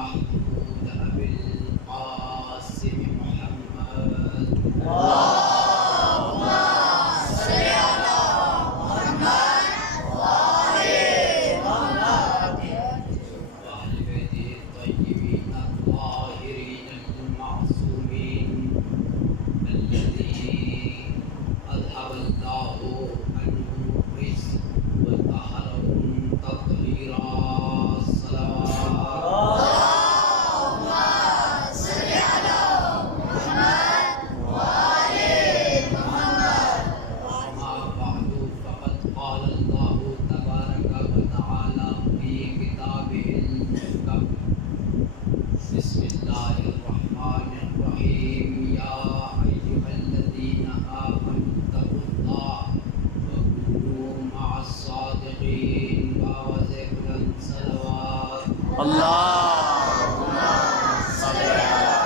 المحمود أبي القاسم محمد اللهم صل على محمد وآل محمد وأهل بيته الطيبين الطاهرين المعصومين الذي أذهب الله عنهم الرجس وطهرهم تطهيرا. اللهم صل على محمد وآل محمد. أما بعد فقد قال الله تبارك وتعالى في كتابه المحكم بسم الله الرحمن الرحيم يا أيها الذين آمنوا اتقوا الله وكونوا مع الصادقين وأوزع بلند صلوات. اللهم صل على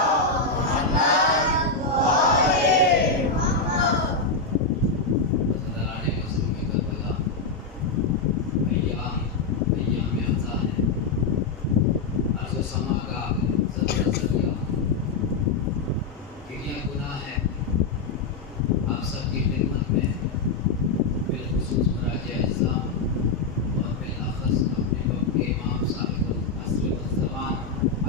محمد وآل محمد. حضران مظلوم کربلا ایام عطا ہے. عرض و سما کا ذریعہ گریہ گناہ ہے. آپ سب کی خدمت میں بالخصوص مراجع اعظام اور بالاخص اپنے وقت کے امام صاحب العصر والزمان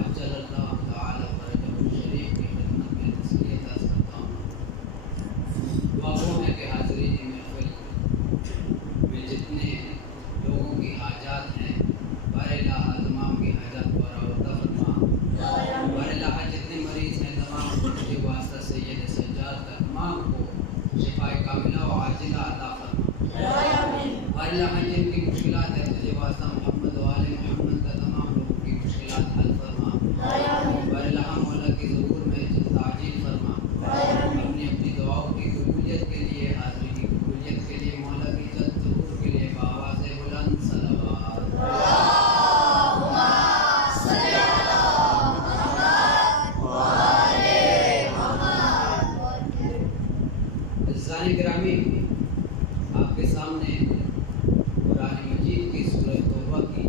عجل اللہ تعالی فرجہ الشریف کی خدمت میں تسلیت عرض کرتا ہوں. دعا گو ہے کہ حاضرین محفل میں جتنے لوگوں کی حاجات ہیں بار الہ تمام کی حاجات کو راوردہ فرما. بار الہ جتنے مریض ہیں تمام کے واسطہ سید سجاد کا تمام کو شفاء کاملہ و عاجلہ عطا فرما. بار الہ جن کی مشکلات ہے تجھے واسطہ محمد و آل محمد کا تمام لوگوں کی مشکلات حل فرما. بار الہ مولا کی ظہور میں تعجیل فرما. اپنی دعاؤں کی قبولیت کے لیے حاضری کی قبولیت کے لیے مولا کی جلد ظہور کے لیے بآواز بلند صلوات. اللهم صل على محمد وآل محمد. عزیزان گرامی، آپ کے سامنے قرآن مجید کی سورہ توبہ کی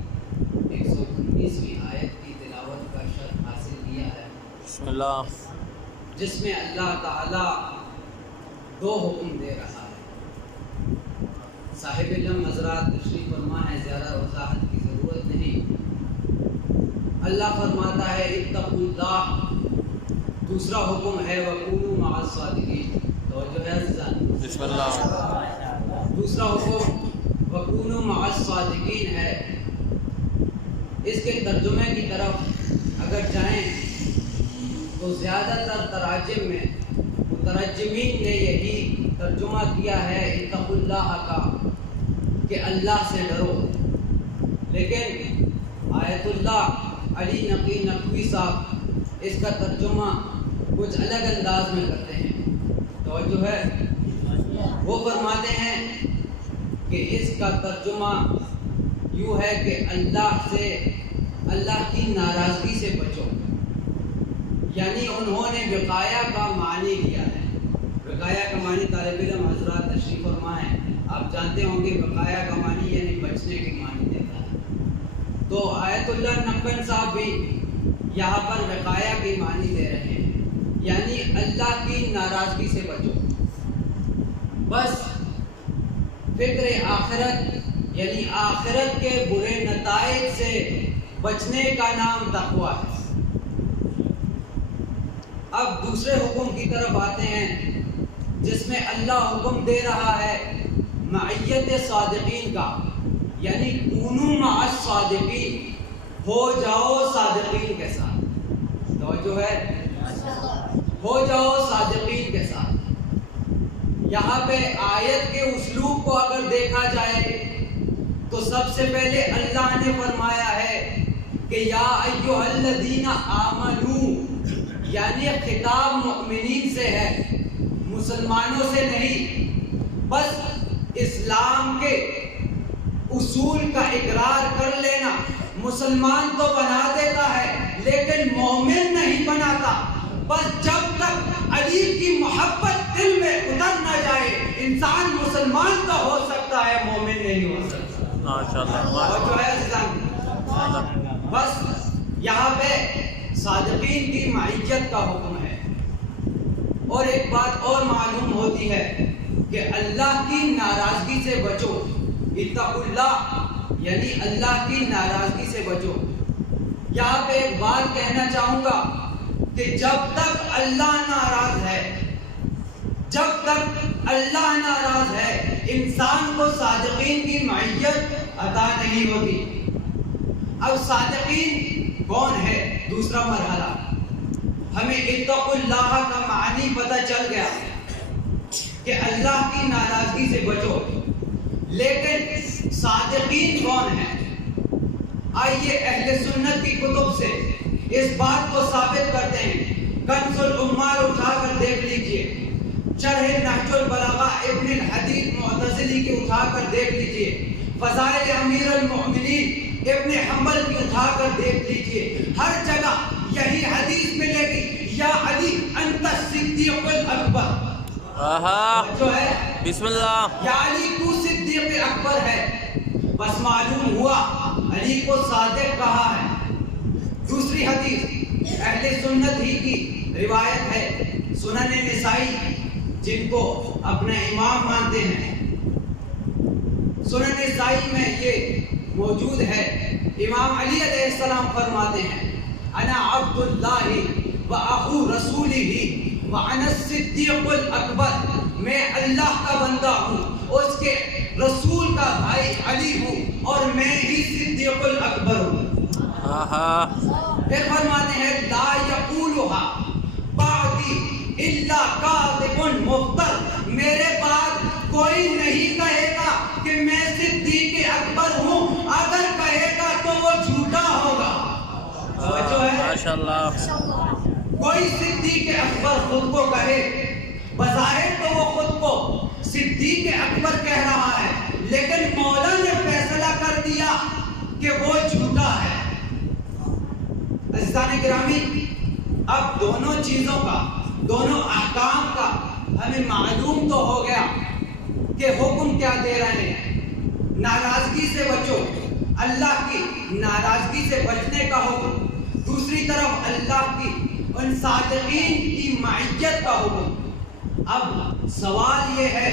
119ویں آیت کی تلاوت کا شرف حاصل کیا ہے، بسم اللہ. جس میں اللہ تعالیٰ دو حکم دے رہا ہے. صاحب علم حضرات تشریف فرما ہے، زیادہ وضاحت کی ضرورت نہیں. اللہ فرماتا ہے اتقوا اللہ. دوسرا حکم ہے وکونوا مع الصادقین. توجہ ہے عزیزان. بسم اللہ. دوسرا حکم وکونوا مع الصادقین ہے. اس کے ترجمے کی طرف اگر جائیں تو زیادہ تر تراجم میں مترجمین نے یہی ترجمہ کیا ہے اتقوا اللہ کا، کہ اللہ سے ڈرو. لیکن آیت اللہ علی نقی نقوی صاحب اس کا ترجمہ کچھ الگ انداز میں کرتے ہیں. توجہ ہے. وہ فرماتے ہیں کہ اس کا ترجمہ یوں ہے کہ اللہ کی ناراضگی سے بچو. یعنی انہوں نے وقایا کا معنی لیا ہے. وقایا کا معنی طالب علم حضرات تشریف فرما ہے، آپ جانتے ہوں گے وقایا کا معنی یعنی بچنے کے معنی دیتا ہے. تو آیت اللہ نقن صاحب بھی یہاں پر وقایا کے معنی دے رہے ہیں، یعنی اللہ کی ناراضگی سے بچو. بس فکر آخرت یعنی آخرت کے برے نتائج سے بچنے کا نام تقویٰ ہے. اب دوسرے حکم کی طرف آتے ہیں جس میں اللہ حکم دے رہا ہے معیت صادقین کا، یعنی کونوا مع الصادقین، ہو جاؤ صادقین کے ساتھ. توجہ ہے. ہو جاؤ صادقین کے ساتھ. یہاں پہ آیت کے اسلوب کو اگر دیکھا جائے تو سب سے پہلے اللہ نے فرمایا ہے کہ یا ایھا الذین آمنو، یعنی خطاب مؤمنین سے ہے، مسلمانوں سے نہیں. بس اسلام کے اصول کا اقرار کر لینا مسلمان تو بنا دیتا ہے لیکن مومن نہیں بناتا. بس جب تک علی کی محبت دل میں اتر نہ جائے انسان مسلمان تو ہو سکتا ہے، مومن نہیں ہو سکتا. ماشاءاللہ. بس یہاں پہ صادقین کی معیت کا حکم ہے۔ اور ایک بات اور معلوم ہوتی ہے کہ اللہ کی ناراضگی سے بچو، اتقوا اللہ، یعنی اللہ کی ناراضگی سے بچو۔ یہاں پہ ایک بات کہنا چاہوں گا کہ جب تک اللہ ناراض ہے، جب تک اللہ ناراض ہے، انسان کو صادقین کی معیت عطا نہیں ہوتی۔ اب صادقین کون ہے؟ دوسرا مرحلہ، ہمیں اتقوا اللہ کا معنی پتہ چل گیا کہ اللہ کی ناراضگی سے بچو، لیکن صادقین کون ہیں؟ آئیے اہل سنت کی کتب سے اس بات کو ثابت کرتے ہیں۔ کنز العمال اٹھا کر دیکھ لیجئے، شرح نہج البلاغہ ابن الحدید معتزلی کی اٹھا کر دیکھ لیجئے، فضائل امیر المؤمنین ابن حنبل کی اٹھا کر دیکھ لیجئے، ہر جگہ یہی حدیث ملے گی، یا علی انت الصدیق الاکبر، جو ہے بسم اللہ، یا علی تو صدیق اکبر ہے۔ بس معلوم ہوا علی کو صادق کہا ہے۔ دوسری حدیث اہل سنت ہی کی روایت ہے، سنن نسائی جن کو اپنا امام مانتے ہیں، سنن نسائی میں یہ موجود ہے۔ امام علی علیہ السلام فرماتے ہیں، انا عبد اللہ و اخو رسولہ و انا الصدیق الاکبر، میں اللہ کا بندہ ہوں، اس کے رسول کا بھائی علی ہوں، اور میں ہی صدیق الاکبر ہوں۔ پھر فرماتے ہیں، لا یقولها بعدی الا کاذب مفتر، میرے بعد کوئی نہیں کہے گا کہ میں صدیق اکبر ہوں، اگر کہے گا تو وہ جھوٹا ہوگا۔ ماشاءاللہ، کوئی صدیق اکبر خود کو کہے، بظاہر تو وہ خود کو صدیق اکبر کہہ رہا ہے، لیکن مولا نے فیصلہ کر دیا کہ وہ جھوٹا ہے۔ عزیزان گرامی، اب دونوں چیزوں کا، دونوں احکام کا ہمیں معلوم تو ہو گیا کہ حکم کیا دے رہے ہیں۔ ناراضگی سے بچو، اللہ کی ناراضگی سے بچنے کا حکم، دوسری طرف اللہ کی ان صادقین کی معیت کا حکم۔ اب سوال یہ ہے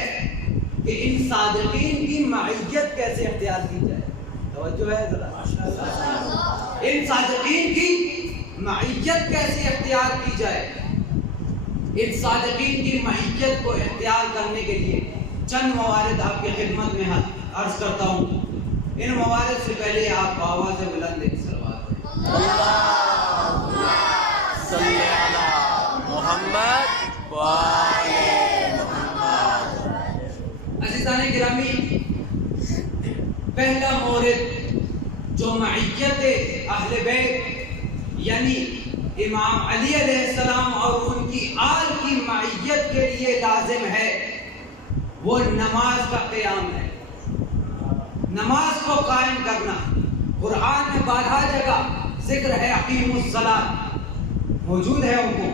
کہ ان صادقین کی معیت کیسے اختیار کی جائے؟ توجہ ہے ذرا، ان صادقین کی معیت کیسے اختیار کی جائے؟ ان صادقین کی معیت کو اختیار کرنے کے لیے چند موارد آپ کی خدمت میں عرض کرتا ہوں۔ ان موارد سے پہلے آپ آواز بلند ایک صلوات پڑھیں۔ اللہم صلی علی محمد و آل محمد۔ عزیزان گرامی، پہلا مورد جو معیت اہل بیت یعنی امام علی علیہ السلام اور ان کی آل کی معیت کے لیے لازم ہے، وہ نماز کا قیام ہے، نماز کو قائم کرنا۔ قرآن میں بارہا جگہ ذکر ہے اقیموا الصلاۃ، موجود ہے حکم۔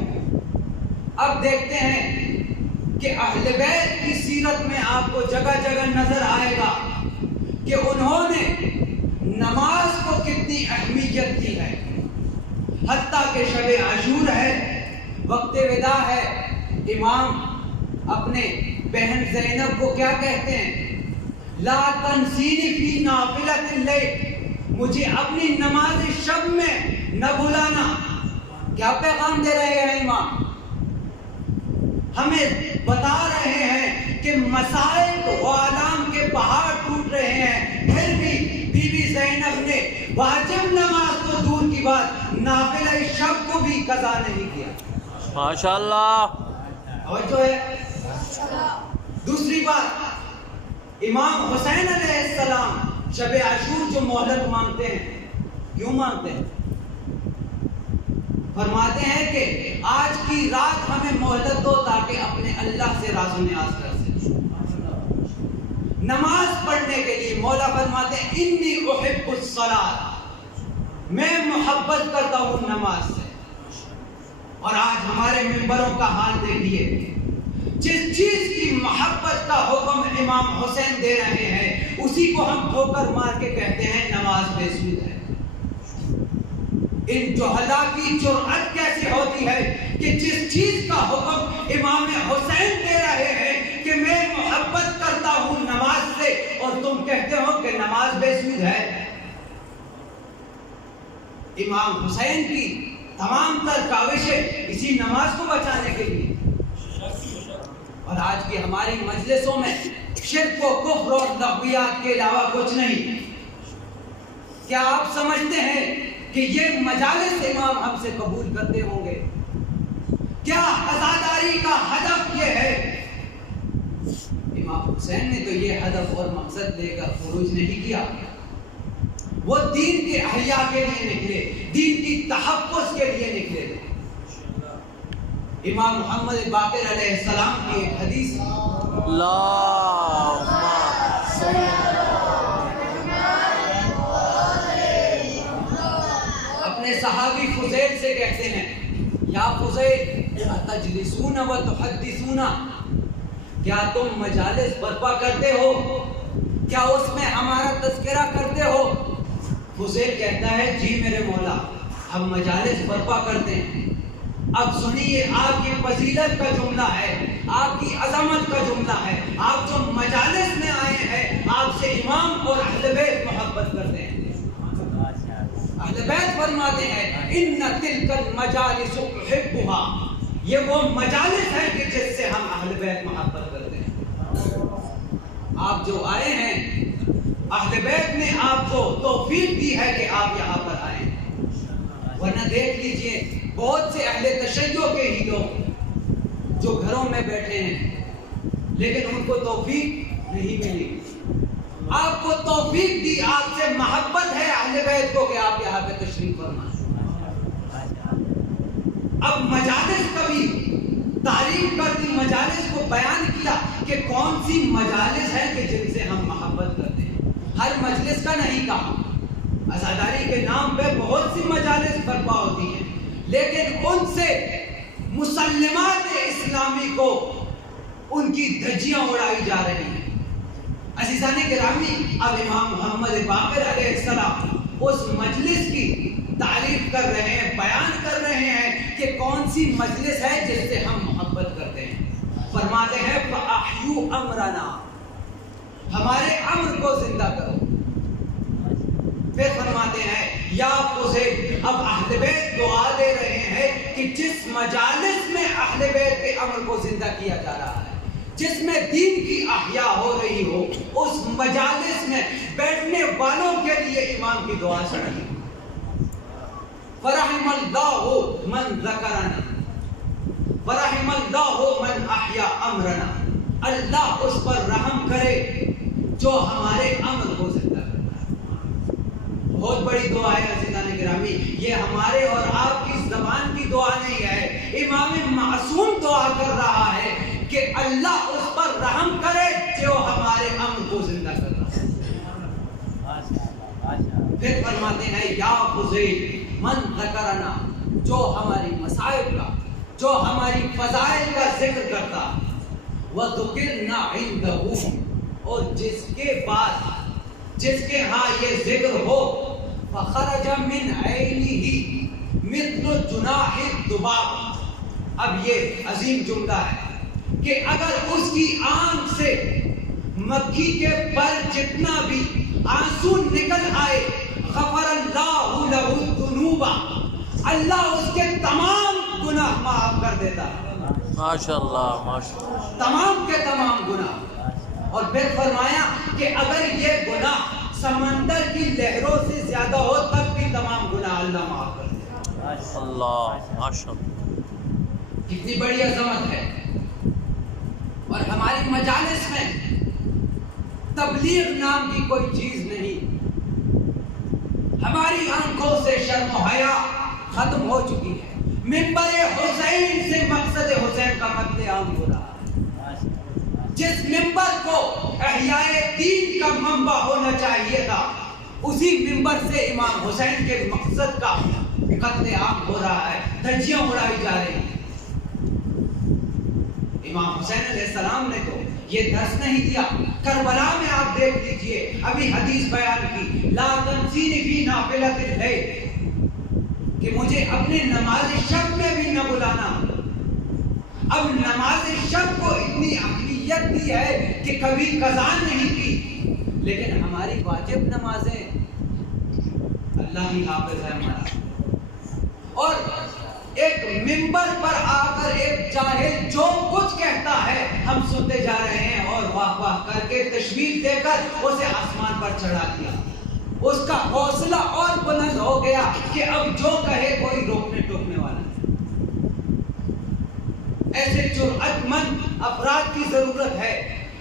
اب دیکھتے ہیں کہ اہل بیت کی سیرت میں آپ کو جگہ جگہ نظر آئے گا کہ انہوں نے نماز کو کتنی اہمیت دی ہے، حتیٰ کہ شب عاشور ہے، وقت وداع ہے، امام اپنے بہن زینب کو کیا کہتے ہیں؟ لا تنسینی فی نافلۃ اللیل، مجھے اپنی نماز شب میں نہ بھلانا۔ کیا پیغام دے رہے ہیں امام؟ ہمیں بتا رہے ہیں کہ مسائل و آلام کے پہاڑ ٹوٹ رہے ہیں، پھر بھی بی بی زینب نے واجب نماز تو دور کی بات، نافلہ شب کو بھی قضا نہیں کیا۔ ماشاءاللہ، توجہ ہے۔ دوسری بات، امام حسین علیہ السلام شب عاشور جو مہلت مانگتے ہیں، کیوں مانگتے ہیں؟ فرماتے ہیں کہ آج کی رات ہمیں مہلت دو تاکہ اپنے اللہ سے راز و نیاز کر سکیں۔ نماز پڑھنے کے لیے مولا فرماتے ہیں انی احب الصلاۃ، میں محبت کرتا ہوں نماز سے۔ اور آج ہمارے ممبروں کا حال دیکھیے، جس چیز کی محبت کا حکم امام حسین دے رہے ہیں، اسی کو ہم ٹھوکر مار کے کہتے ہیں نماز بے سود ہے۔ ان جہلا کی جرأت کیسے ہوتی ہے کہ جس چیز کا حکم امام حسین دے رہے ہیں کہ میں محبت کرتا ہوں نماز سے، اور تم کہتے ہو کہ نماز بے سود ہے۔ امام حسین کی تمام تر کاوشیں اسی نماز کو بچانے کے لیے، اور آج کی ہماری مجلسوں میں شرک و کفر اور لغویات کے علاوہ کچھ نہیں۔ کیا آپ سمجھتے ہیں کہ یہ مجالس امام ہم سے قبول کرتے ہوں گے؟ کیا عزاداری کا ہدف یہ ہے؟ امام حسین نے تو یہ ہدف اور مقصد لے کر خروج نہیں کیا، وہ دین کے احیاء کے لیے نکلے، دین کی تحفظ کے لیے نکلے۔ امام محمد باقر علیہ السلام کی ایک حدیث، اپنے صحابی فضیل سے کہتے ہیں، یا فضیل اتجلسون و تحدثون، کیا تم مجالس برپا کرتے ہو؟ کیا اس میں ہمارا تذکرہ کرتے ہو؟ فضیل کہتا ہے، جی میرے مولا، ہم مجالس برپا کرتے ہیں۔ اب سنیے، آپ کی فضیلت کا جملہ ہے، آپ کی عظمت کا جملہ ہے، آپ جو مجالس میں آئے ہیں، آپ سے امام اور اہل بیت محبت کرتے ہیں۔ اہل بیت فرماتے ہیں، ان تلک المجالس احبها، یہ وہ مجالس ہے کہ جس سے ہم اہل بیت محبت کرتے ہیں۔ آپ جو آئے ہیں، اہل بیت نے آپ کو توفیق دی ہے کہ آپ یہاں پر آئے، ورنہ دیکھ لیجئے بہت سے اہل تشیع کے ہی لوگ جو گھروں میں بیٹھے ہیں، لیکن ان کو توفیق نہیں ملی۔ آپ کو توفیق دی، آپ سے محبت ہے اہل بیت کو کہ آپ یہاں پہ تشریف فرمائیں۔ اب مجالس کبھی تعریف کر دی، مجالس کو بیان کیا کہ کون سی مجالس ہے کہ جن سے ہم محبت کرتے ہیں۔ ہر مجلس کا نہیں کہا، عزاداری کے نام پہ بہت سی مجالس برپا ہوتی ہیں، لیکن ان سے مسلمات اسلامی کو ان کی دھجیاں اڑائی جا رہی ہیں۔ عزیزان گرامی، اب امام محمد باقر علیہ السلام اس مجلس کی تعریف کر رہے ہیں، بیان کر رہے ہیں کہ کون سی مجلس ہے جس سے ہم محبت کرتے ہیں۔ فرماتے ہیں، فَأَحْيُوا أَمْرَنَا، ہمارے امر کو زندہ کرو۔ پھر فرماتے ہیں، یا فضیل، اب اہل بیت دعا دے رہے ہیں کہ جس مجالس میں اہل بیت کے امر کو زندہ کیا جا رہا ہے، جس میں دین کی احیاء ہو رہی ہو، اس مجالس میں بیٹھنے والوں کے لیے امام کی دعا سنیے۔ فَرَحِمَ اللَّهُ مَنْ ذَكَرَنَا وَرَحِمَ اللَّهُ مَنْ أَحْيَا أَمْرَنَا، اللہ اس پر رحم کرے جو ہمارے امر کو زندہ کرتا ہے۔ بہت بڑی دعا ہے عزیزان گرامی، یہ ہمارے اور آپ کی زبان کی دعا نہیں ہے، امام معصوم دعا کر رہا ہے کہ اللہ اس پر رحم کرے جو ہمارے امر کو زندہ کر رہا ہے۔ پھر فرماتے ہیں، یا فضیل من ذکرنا، جو ہماری مصائب کا، جو ہماری فضائل کا ذکر کرتا، وذکرنا عنده، اور جس کے بعد، جس کے ہاں یہ ذکر ہو، فخرج من عینہ مثل جناح الذباب، اب یہ عظیم جملہ ہے کہ اگر اس کی آنکھ سے مکھی کے پر جتنا بھی آنسو نکل آئے، غفر اللہ لہ الذنوب، اللہ اس کے تمام گناہ معاف کر دیتا ہے۔ ماشاءاللہ ماشاءاللہ، تمام کے تمام گناہ۔ اور پھر فرمایا کہ اگر یہ گناہ سمندر کی لہروں سے زیادہ ہو تب بھی تمام گناہ اللہ معاف کر دیتا ہے۔ اللہ ماشاءاللہ، کتنی بڑی عظمت ہے۔ اور ہماری مجالس میں تبلیغ نام کی کوئی چیز نہیں، ہماری آنکھوں سے شرم و حیا ختم ہو چکی ہے۔ منبر حسین سے مقصد حسین کا قتل عام ہو رہا ہے۔ جس منبر کو احیاء دین کا منبع ہونا چاہیے تھا، اسی منبر سے امام حسین کے مقصد کا قتل عام ہو رہا ہے، دھجیاں اڑائی جا رہی ہیں۔ امام حسین علیہ السلام نے تو یہ درس نہیں دیا۔ کربلا میں آپ دیکھ لیجئے، ابھی حدیث بیان کی، لا تنسینی فی نافلۃ اللیل، کہ مجھے اپنے نماز شب میں بھی نہ بلانا. اب نماز شب کو اتنی اہمیت دی ہے کہ کبھی قضا نہیں کی، لیکن ہماری واجب نمازیں اللہ ہی حافظ ہے ہمارا. اور ایک ممبر پر آ کر ایک جاہل جو کچھ کہتا ہے ہم سنتے جا رہے ہیں، اور واہ واہ کر کے تشویش دے کر اسے آسمان پر چڑھا دیا. اس کا حوصلہ اور بلند ہو گیا کہ اب جو کہے کوئی روکنے ٹوکنے والا نہیں. ایسے جرأت مند افراد کی ضرورت ہے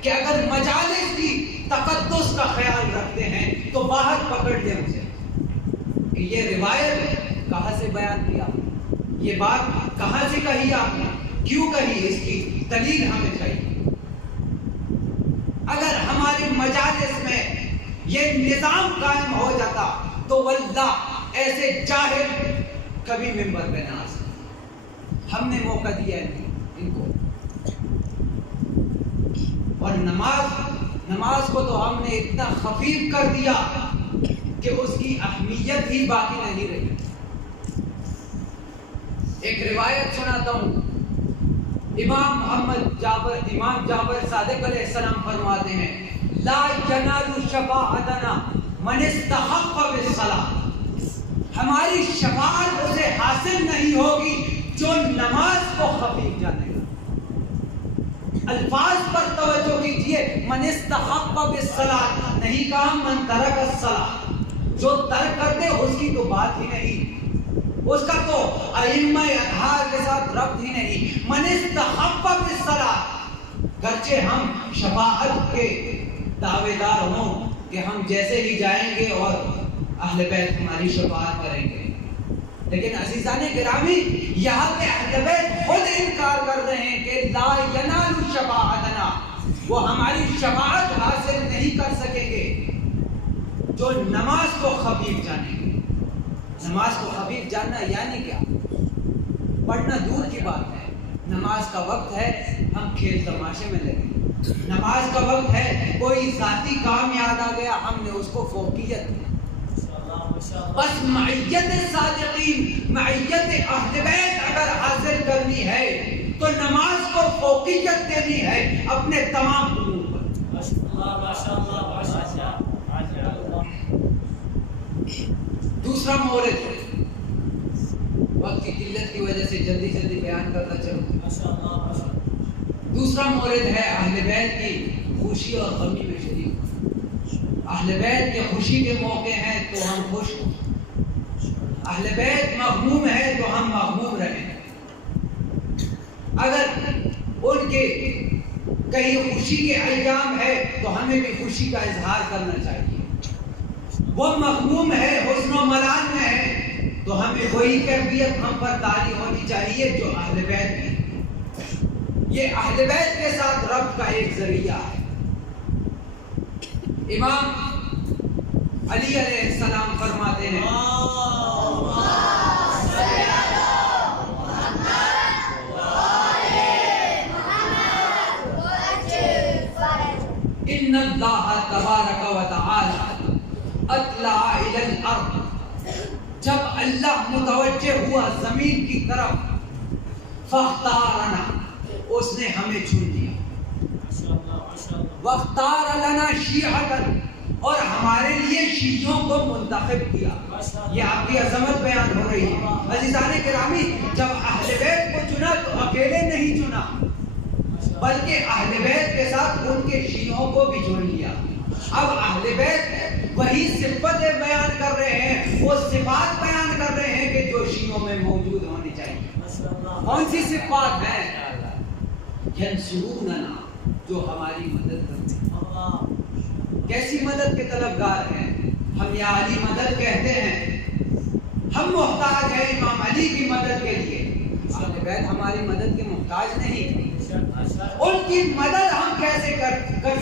کہ اگر مجالس کی تقدس کا خیال رکھتے ہیں تو باہر پکڑ دیں اسے کہ یہ روایت کہاں سے بیان کیا، یہ بات کہاں سے کہی آپ نے، کیوں کہی، اس کی دلیل ہمیں چاہیے. اگر ہماری مجالس میں یہ نظام قائم ہو جاتا تو واللہ ایسے جاہل کبھی ممبر پہ نہ آ سکتے. ہم نے موقع دیا ہے ان کو. اور نماز کو تو ہم نے اتنا خفیف کر دیا کہ اس کی اہمیت ہی باقی نہیں رہی. ایک روایت سناتا ہوں. امام جعفر صادق علیہ السلام فرماتے ہیں لا ینال شفاعتنا من استحق بالصلاۃ. ہماری شفاعت اسے حاصل نہیں ہوگی جو نماز کو خفیف جانے گا. الفاظ پر توجہ کیجئے، من استحق بالصلاۃ نہیں کہا من ترک الصلاۃ. جو ترک کرتے اس کی تو بات ہی نہیں، اس کا تو ائمہ اطہار کے ساتھ ربط ہی نہیں. من استحق بالصلاۃ. گرچہ ہم شفاعت کے دعوے دار ہوں کہ ہم جیسے ہی جائیں گے اور اہل بیت ہماری شفاعت کریں گے، لیکن عزیزان گرامی یہاں پہ اہل بیت خود انکار کر رہے ہیں کہ لا ینال شفاعتنا، وہ ہماری شفاعت حاصل نہیں کر سکیں گے جو نماز کو خفیف جانیں گے. نماز کو خفیف جاننا یعنی کیا؟ پڑھنا دور کی بات ہے. نماز کا وقت ہے ہم کھیل تماشے میں لگے. نماز کا وقت ہے کوئی ذاتی کام یاد آ گیا ہم نے اس کو فوقیت دی. بس معیت صادقین، معیت اہل بیت اگر حاصل کرنی ہے تو نماز کو فوقیت دینی ہے اپنے تمام امور پر. دوسرا مورد، وقت کی قلت کی وجہ سے جلدی بیان کرتا چلو. دوسرا مورد ہے اہل بیت کی خوشی اور غمی میں شریک. اہل بیت کے خوشی کے موقع ہیں تو ہم خوش ہوں، اہل بیت مغموم ہے تو ہم مغموم رہیں. اگر ان کے کہیں خوشی کے ایام ہے تو ہمیں بھی خوشی کا اظہار کرنا چاہیے. وہ مغموم ہے، حزن و ملال میں ہے تو ہمیں وہی کیفیت ہم پر طاری ہونی چاہیے جو اہل بیت کی. یہ اہل بیت کے ساتھ ربط کا ایک ذریعہ ہے. امام علی علیہ السلام فرماتے ہیں ان اللہ تبارک و تعالی اطلع الی الارض. جب اللہ متوجہ ہوا زمین کی طرف، فاختارنا، اس نے ہمیں چن لیا. واختار لنا شیعۃ، اور ہمارے لیے شیعوں کو منتخب کیا. یہ آپ کی عظمت بیان ہو رہی ہے. عزیزان گرامی جب اہل بیت کو چنا تو اکیلے نہیں چنا بلکہ اہل بیت کے ساتھ ان کے شیعوں کو بھی چن لیا. اب اہل بیت وہی صفتیں بیان کر رہے ہیں، وہ صفات بیان کر رہے ہیں کہ جو شیعوں میں موجود ہونی چاہیے. کون سی صفات ہیں؟ ینصروننا، جو ہماری مدد کرتے ہیں. کیسی مدد کے طلبگار ہیں ہم؟ یا علی مدد کہتے ہیں، ہم محتاج ہیں امام علی کی مدد کے لیے. اہل بیت ہماری مدد کے محتاج نہیں. ان کی مدد ہم کیسے کر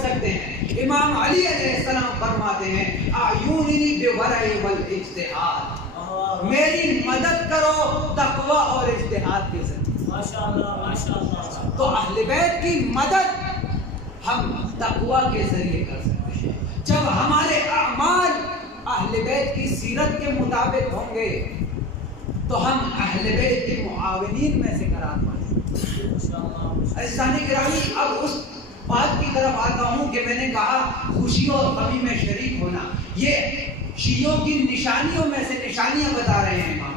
سکتے ہیں؟ امام علی علیہ السلام فرماتے ہیں اعیننی بورع والاجتہاد، میری مدد کرو تقوی اور اجتہاد کے ذریعے. ماشاءاللہ. تو اہل بیت کی مدد ہم تقوی کے ذریعے کر سکتے ہیں جب ہمارے اعمال اہل بیت کی سیرت کے مطابق ہوں گے. تو ہم اہل بیت کے معاونین میں سے قرار پائیں۔ عزیزان گرامی، اب اس بات کی طرف آتا ہوں کہ میں نے کہا خوشی اور غمی میں شریک ہونا، یہ شیعوں کی نشانیوں میں سے نشانیاں بتا رہے ہیں امام۔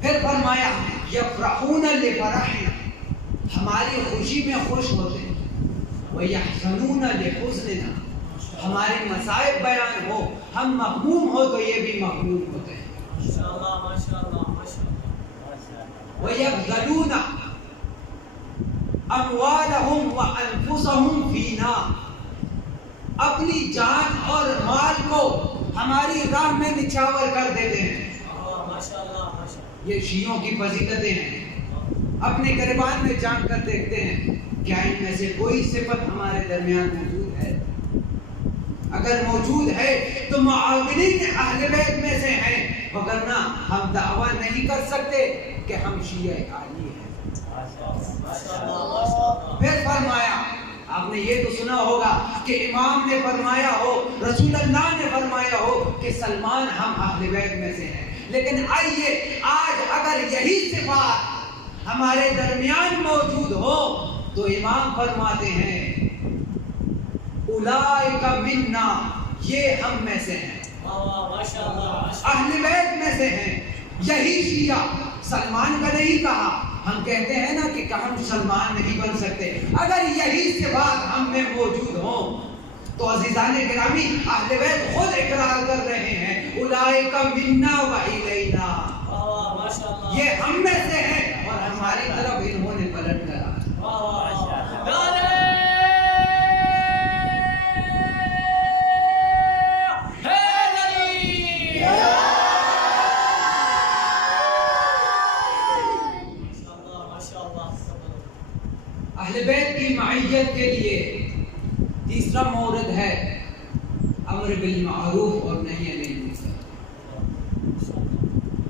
پھر فرمایا یفرحون لفرحنا، ہماری خوشی میں خوش ہوتے ہیں، ویحزنون لحزننا، ہمارے مصائب بیان ہو ہم مغموم ہو تو یہ بھی مغموم ہوتے ہیں۔ وَيَبْذَلُونَ أَمْوَالَهُمْ وَأَنفُسَهُمْ فِينَا، اپنی جان اور مال کو ہماری راہ میں نچھاور کر دیتے ہیں۔ یہ شیعوں کی فضیلتیں ہیں۔ اپنے گریبان میں جان کر دیکھتے ہیں کیا ان میں سے کوئی صفت ہمارے درمیان موجود ہے؟ اگر موجود ہے تو معاونین اہل بیت میں سے ہیں، وگرنہ ہم دعویٰ نہیں کر سکتے کہ ہم شیعہ عالی ہیں۔ پھر فرمایا، آپ نے یہ تو سنا ہوگا کہ امام نے فرمایا ہو، رسول اللہ نے فرمایا ہو کہ سلمان ہم اہل بیت میں سے ہیں، لیکن آئیے آج اگر یہی صفات ہمارے درمیان موجود ہو تو امام فرماتے ہیں اولئک منا، یہ ہم میں سے ہیں، اہل بیت میں سے ہیں۔ یہی شیعہ سلمان کا نہیں کہا، ہم کہتے ہیں نا کہ ہم سلمان نہیں بن سکتے، اگر یہی صفات ہم میں موجود ہوں تو عزیزان گرامی اہل بیت خود اقرار کر رہے ہیں اولئک منا و الینا، یہ ہم میں سے ہیں اور ہماری طرف انہوں نے پلٹ کرا۔ اہل بیت کی معیت کے لیے تیسرا مورد ہے امر بالمعروف اور نہی عن المنکر۔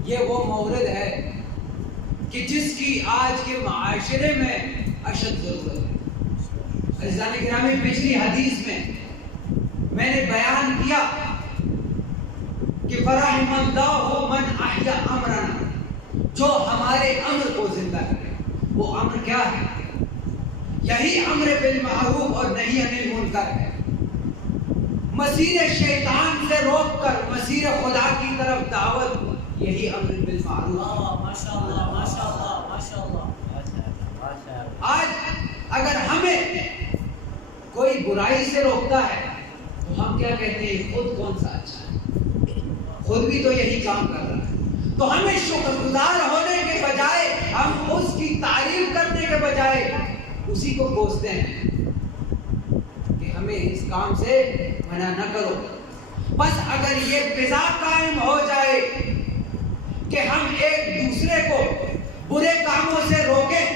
یہ وہ مورد ہے کہ جس کی آج کے معاشرے میں اشد ضرورت ہے۔ عزیزان گرامی، پچھلی حدیث میں نے بیان کیا کہ فرحم اللہ من احیا امرنا، جو ہمارے امر کو زندہ کرے۔ وہ امر کیا ہے؟ یہی امر بالمعروف اور نہی عن المنکر ہے۔ مسیر شیطان سے روک کر مسیر خدا کی طرف دعوت، یہی امر بالمعروف۔ آج اگر ہمیں کوئی برائی سے روکتا ہے تو ہم کیا کہتے ہیں؟ خود کون سا اچھا ہے، خود بھی تو یہی کام کر رہا ہے۔ تو ہمیں شکر گزار ہونے کے بجائے، ہم اس کی تعریف کرنے کے بجائے اسی کو کوستے ہیں کہ ہمیں اس کام سے منع نہ کرو۔ بس اگر یہ فضا قائم ہو جائے کہ ہم ایک دوسرے کو برے کاموں سے روکیں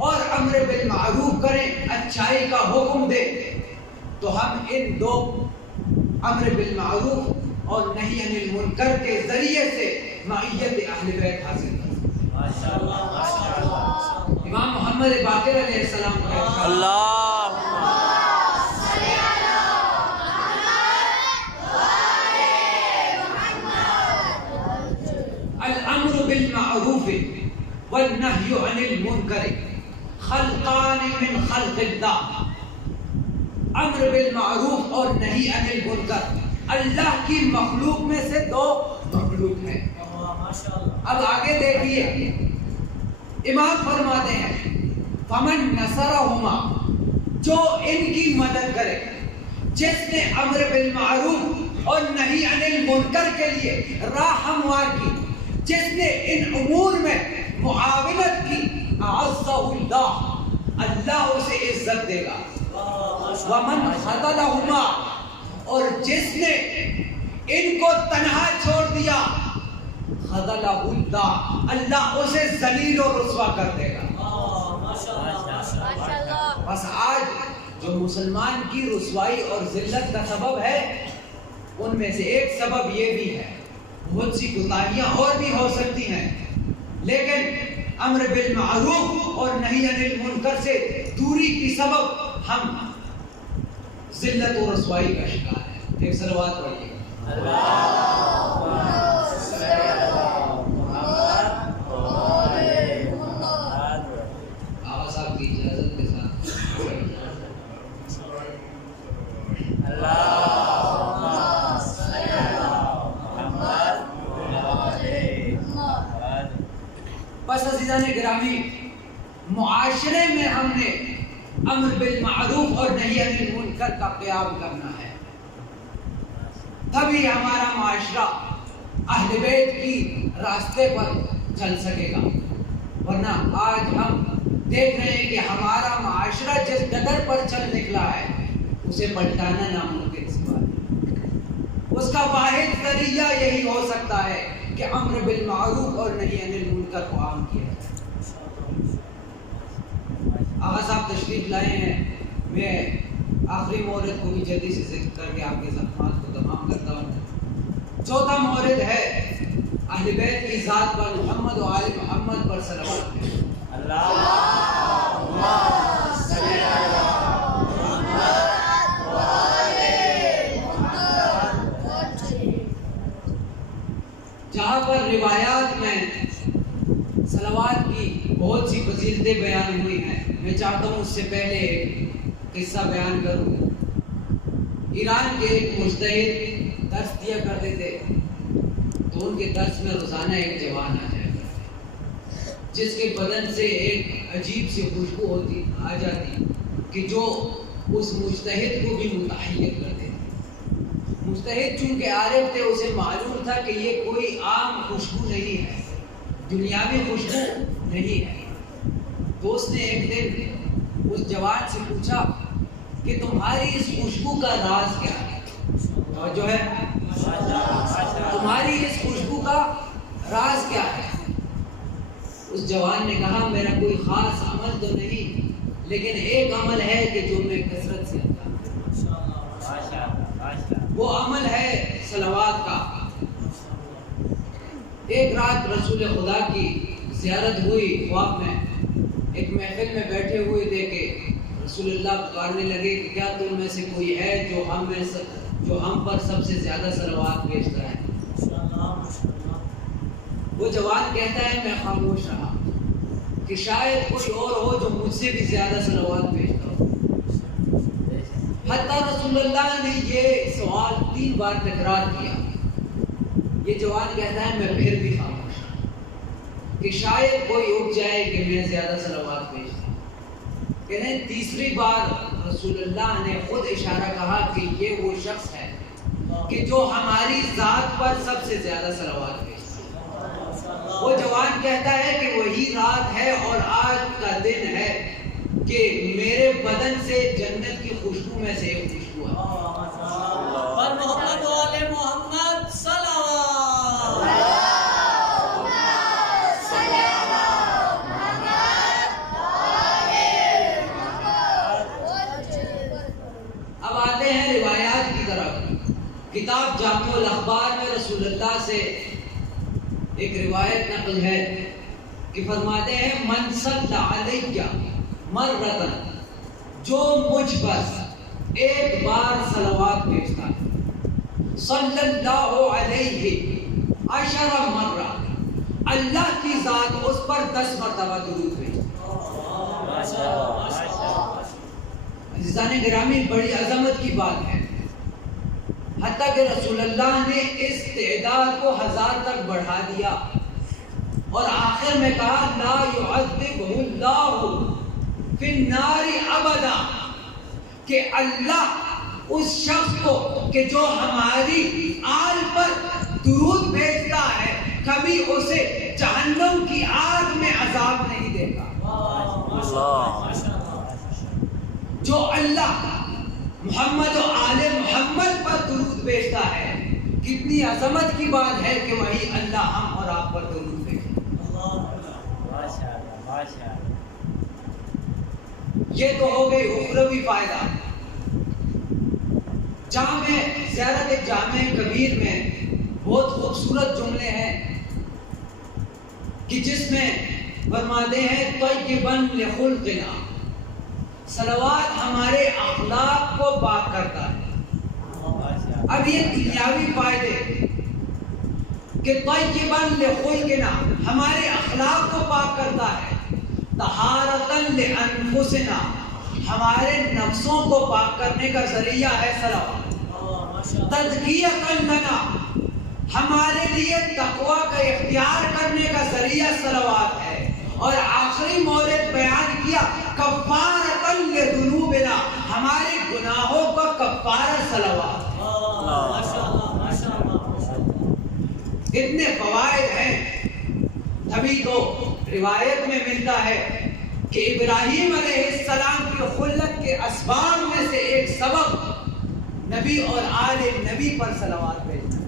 اور امر بالمعروف کریں، اچھائی کا حکم دیں، تو ہم ان دو امر بالمعروف اور نہی عن المنکر کے ذریعے سے معیت اہل بیت حاصل کر سکتے ہیں۔ امام محمد باقر علیہ السلام کا اللہ الامر بالمعروف والنہی عن المنکر خلقان من خلق اللہ۔ امر بالمعروف اور نہی عن المنکر اللہ کی مخلوق میں سے دو مخلوق ہیں۔ اب آگے دیکھیے، امام فرماتے ہیں فمن نصرہما، جو ان کی مدد کرے، جس نے امر بالمعروف اور نہی عن المنکر کے لیے راہ ہموار کی، جس نے ان امور میں معاونت کی، اعزہ اللہ، اللہ اسے عزت دے گا۔ ومن خذلہما، اور جس نے ان کو تنہا چھوڑ دیا، خذلہ اللہ، اللہ اسے ذلیل و رسوا کر دے گا۔ بس آج جو مسلمان کی رسوائی اور ذلت کا سبب ہے، ان میں سے ایک سبب یہ بھی ہے، بہت سی کوتاہیاں اور بھی ہو سکتی ہیں، لیکن امر بالمعروف اور نہی عن المنکر سے دوری کی سبب ہم ذلت و رسوائی کا شکار ہیں۔ ایک صلوات پڑھیے۔ بس عزیزان گرامی، معاشرے میں ہم نے امر بالمعروف اور نہی عن المنکر کا قیام کرنا ہے، تبھی ہمارا معاشرہ اہل بیت کی راستے پر چل سکے گا۔ ورنہ آج ہم دیکھ رہے ہیں کہ ہمارا معاشرہ جس ڈگر پر چل نکلا ہے اسے پلٹانا ناممکن سی بات ہے۔ اس کا واحد ذریعہ یہی ہو سکتا ہے کہ امر بالمعروف اور نہی عن المنکر کو عام کیا جائے۔ آغا صاحب تشریف لائے ہیں، میں آخری مورد کو بھی جلدی سے ذکر کر کے آپ کے زحمات کو تمام کرتا ہوں۔ چوتھا مورد ہے اہل بیت کی ذات پر محمد و آل محمد پر صلوات ہے۔ جہاں پر روایات میں صلوات کی بہت سی فضیلتیں بیان ہوئی ہیں، میں چاہتا ہوں اس سے پہلے ایک قصہ بیان کروں۔ ایران کے ایک مجتہد درس دیا کرتے تھے، تو ان کے درس میں روزانہ ایک جوان آ جایا کرتے، جس کے بدن سے ایک عجیب سی خوشبو آ جاتی کہ جو اس مجتہد کو بھی متحیر کرتے تھے۔ مجتہد چونکہ عارف تھے، اسے معلوم تھا کہ یہ کوئی عام خوشبو نہیں ہے، دنیاوی خوشبو نہیں ہے۔ تو اس نے ایک دن اس جوان سے پوچھا کہ تمہاری اس خوشبو کا راز کیا ہے؟ جو ہے تمہاری اس خوشبو کا راز کیا ہے؟ اس جوان نے کہا میرا کوئی خاص عمل تو نہیں، لیکن ایک عمل ہے کہ جو میں کثرت سے کرتا ہوں، وہ عمل ہے صلوات کا۔ ایک رات رسول خدا کی زیارت ہوئی، خواب میں ایک محفل میں بیٹھے ہوئے تھے کہ رسول اللہ پکارنے لگے کہ کیا تم میں سے کوئی ہے جو ہم پر سب سے زیادہ صلوات بھیجتا ہے؟ وہ جوان کہتا ہے میں خاموش رہا کہ شاید کوئی اور ہو جو مجھ سے بھی زیادہ صلوات بھیجتا ہو۔ حتیٰ رسول اللہ نے یہ سوال 3 بار تکرار کیا۔ یہ جوان کہتا ہے میں پھر بھی خاموش رہا کہ شاید کوئی اٹھ جائے کہ میں زیادہ صلوات بھیجتا ہوں۔ کہتے ہیں تیسری بار رسول اللہ نے خود اشارہ کہا کہ یہ وہ شخص ہے کہ جو ہماری ذات پر سب سے زیادہ صلوات بھیجتا ہے۔ وہ جوان کہتا ہے کہ وہی رات ہے اور آج کا دن ہے کہ میرے بدن سے جنت کی خوشبو میں سے ایک خوشبو ہے۔ پر محمد و آل محمد صلوات۔ اب آتے ہیں روایات کی طرف۔ کتاب جامع الاخبار میں رسول اللہ سے ایک روایت نقل ہے کہ فرماتے ہیں من صلی علیہ مرۃ، جو مجھ پر ایک بار صلوات بھیجتا ہے، صلی اللہ علیہ 10 مرہ، اللہ کی ذات اس پر 10 مرتبہ درود بھیجتی ہے۔ عزیزان گرامی، بڑی عظمت کی بات ہے، حتیٰ کہ رسول اللہ نے اس تعداد کو 1000 تک بڑھا دیا اور آخر میں کہا لا يعذبه اللہ فی النار ابدا، کہ اللہ اس شخص کو کہ جو ہماری آل پر درود بھیجتا ہے کبھی اسے جہنم کی آگ میں عذاب نہیں دے گا۔ جو اللہ محمد و آل محمد پر درود بھیجتا ہے، کتنی عظمت کی بات ہے کہ وہی اللہ ہم اور آپ پر درود بھیجے۔ یہ تو ہو گئی اخروی فائدہ۔ جامع زیارت جامع کبیر میں بہت خوبصورت جملے ہیں کہ جس میں فرماتے ہیں طیبا لخلقنا، صلوات ہمارے اخلاق کو پاک کرتا ہے۔ اب یہ دنیاوی فائدے کہ طیبا لخلقنا ہمارے اخلاق کو پاک کرتا ہے، طہارتا لانفسنا ہمارے نفسوں کو پاک کرنے کا ذریعہ ہے صلوات، تزکیۃ لنا ہمارے لیے تقوی کا اختیار کرنے کا ذریعہ صلوات ہے، اتنے فوائد ہیں. تبھی تو روایت میں ملتا ہے کہ ابراہیم علیہ السلام کی خلت کے اسباب میں سے ایک سبب نبی اور آل نبی پر صلوات بھیجنا.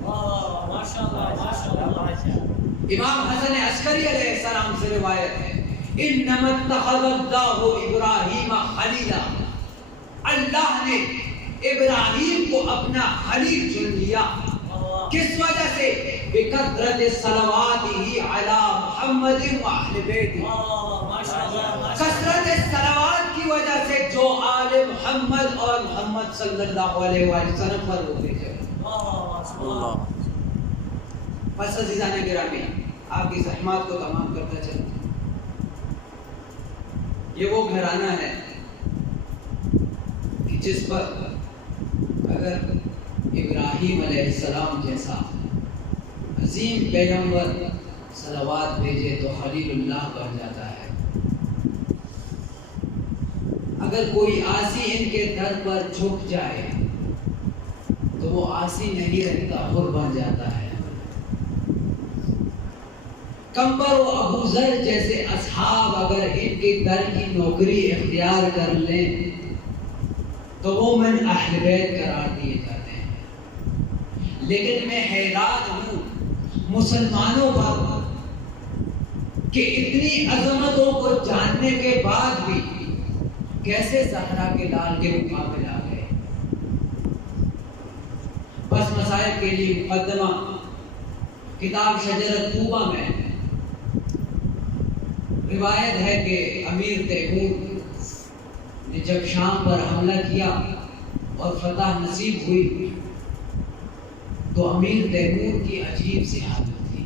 امام حسن عسکری علیہ السلام سے روایت ہے انما اتخذ اللہ ابراہیم خلیلا، اللہ نے ابراہیم کو اپنا خلیل چن لیا. کس وجہ سے؟ بکثرت صلواته علی محمد و اہل بیتہ، کثرت صلوات کی وجہ سے جو آل محمد اور محمد صلی اللہ علیہ وآلہ وسلم پر ہوتے چلے. بس عزیزان گرامی، آپ کی زحمات کو تمام کرتا چلتا، یہ وہ گھرانہ ہے کہ جس پر اگر ابراہیم علیہ السلام جیسا عظیم پیغمبر صلوات بھیجے تو خلیل اللہ بن جاتا ہے. اگر کوئی عاصی ان کے در پر جھک جائے تو وہ عاصی نہیں رہتا، حر بن جاتا ہے. کمبر و ابو ذر جیسے اصحاب اگر ان کے در کی نوکری اختیار کر لیں تو وہ من اہل بیت قرار دیے جاتے ہیں. لیکن میں حیران ہوں مسلمانوں پر کہ اتنی عظمتوں کو جاننے کے بعد بھی کیسے زہرا کے لال کے مقابل آ گئے. بس مسائل کے لیے مقدمہ کتاب شجرۃ طوبہ میں روایت ہے کہ امیر تیمور نے جب شام پر حملہ کیا اور فتح نصیب ہوئی تو امیر تیمور کی عجیب سی حالت تھی،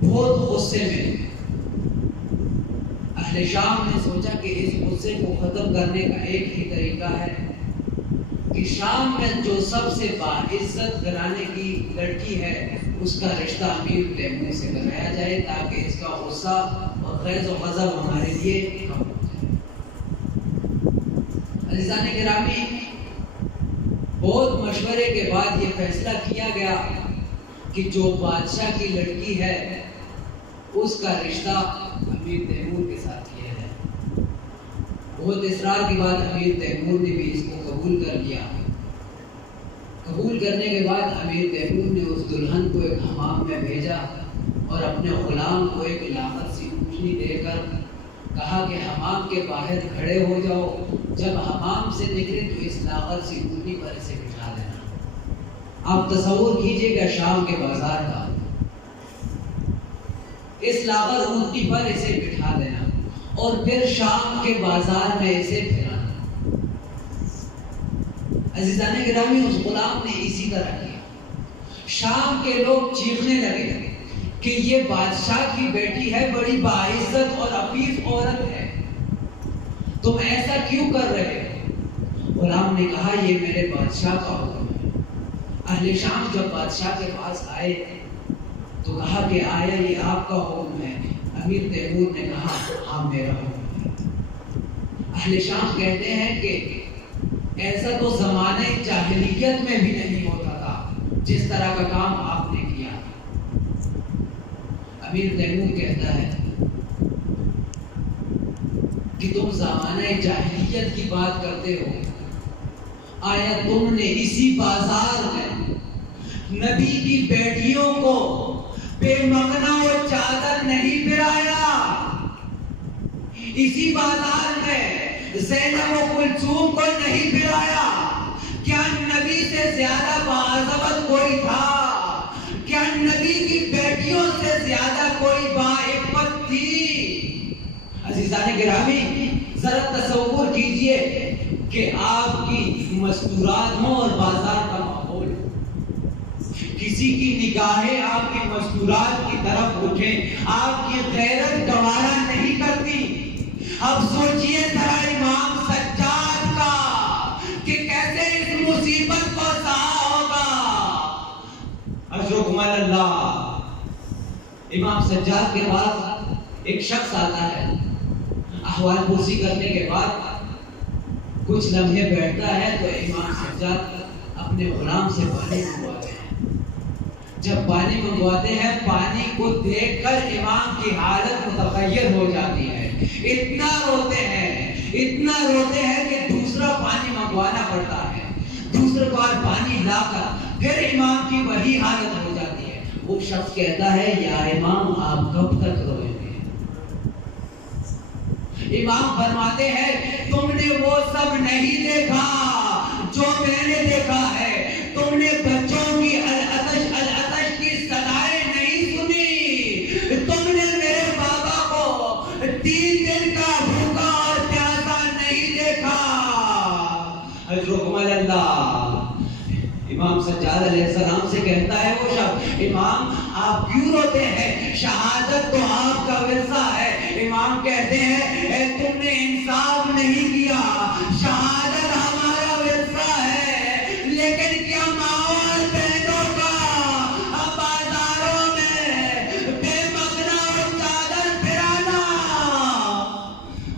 بہت غصے میں. اہل شام نے سوچا کہ اس غصے کو ختم کرنے کا ایک ہی طریقہ ہے کہ شام میں جو سب سے باعزت گھرانے کی لڑکی ہے اس کا رشتہ امیر تیمور سے کرایا جائے تاکہ اس کا غصہ اور غیظ و غضب ہمارے لیے کم ہو جائے. عزیزان گرامی، بہت مشورے کے بعد یہ فیصلہ کیا گیا کہ جو بادشاہ کی لڑکی ہے اس کا رشتہ امیر تیمور کے ساتھ کیا ہے. بہت اصرار کے بعد امیر تیمور نے بھی اس کو قبول کر لیا. قبول کرنے کے بعد امیر تیمور نے اس دلہن کو ایک حمام میں بھیجا اور اپنے غلام کو ایک لاغت سی اونٹنی دے کر کہا کہ حمام کے باہر کھڑے ہو جاؤ، جب حمام سے نکلے تو اس لاغت سی اونٹنی پر اسے بٹھا دینا. آپ تصور کیجئے گا شام کے بازار کا، اس لاغت اونٹنی پر اسے بٹھا دینا اور پھر شام کے بازار میں اسے پھرانا. عزیزان گرامی، اس غلام نے اسی طرح کیا. شام کے لوگ چیخنے لگے کہ یہ بادشاہ کی بیٹی ہے، بڑی باعزت اور عفیف عورت ہے، تم ایسا کیوں کر رہے ہو؟ غلام نے کہا یہ میرے بادشاہ کا حکم ہے. اہل شام جب بادشاہ کے پاس آئے تو کہا کہ آیا یہ آپ کا حکم ہے؟ امیر تیمور نے کہا ہاں میرا حکم ہے. اہل شام کہتے ہیں کہ ایسا تو زمانہ جاہلیت میں بھی نہیں ہوتا تھا جس طرح کا کام آپ نے کیا. امیر تیمور کہتا ہے کہ تم زمانہ جاہلیت کی بات کرتے ہو، آیا تم نے اسی بازار میں نبی کی بیٹیوں کو بے مغنا و چادر نہیں پہرایا؟ اسی بازار میں زینب و کلثوم کو نہیں پہرایا؟ کیا نبی سے زیادہ باعزت کوئی تھا؟ کیا نبی کی بیٹیوں سے زیادہ کوئی باعزت تھی؟ عزیزان گرامی، ذرا تصور کیجئے کہ آپ کی مستورات ہوں اور بازار کا ماحول، کسی کی نگاہیں آپ کی مستورات کی طرف اٹھیں، آپ کی غیرت گوارا نہیں کرتی. اب سوچئے ذرا امام سجاد کا کہ کیسے اس مصیبت کو سہا ہوگا. اشرکم اللہ. امام سجاد کے پاس ایک شخص آتا ہے، احوال پرسی کرنے کے بعد کچھ لمحے بیٹھتا ہے تو امام سجاد اپنے غلام سے پانی منگواتے ہیں. جب پانی منگواتے ہیں پانی کو دیکھ کر امام کی حالت متغیر ہو جاتی ہے، اتنا روتے ہیں کہ دوسرا پانی منگوانا پڑتا ہے، دوسرے بار پانی لا کر پھر امام کی وہی حالت ہو جاتی ہے۔ وہ شخص کہتا ہے یا امام آپ کب تک روئیں گے؟ امام فرماتے ہیں تم نے وہ سب نہیں دیکھا جو میں نے دیکھا ہے، تم نے بچوں کی العطش کی صدائیں نہیں سنی، تم نے میرے بابا کو 3 دن کا بھوکا اور پیاسا نہیں دیکھا۔ حضرت اللہ امام سجاد علیہ السلام سے کہتا ہے وہ شخص امام آپ کیوں روتے ہیں؟ شہادت تو آپ کا ورثہ ہے۔ امام کہتے ہیں تم نے انصاف نہیں کیا، شہادت ہمارا ورثہ ہے، لیکن کیا ماں اور بہنوں کا بازاروں میں بے مغنا اور چادر پھرانا؟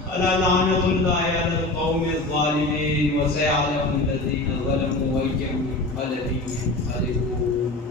الا لعنۃ اللہ علی القوم الظالمین وسيعلم الذین ظلموا أي منقلب ينقلبون۔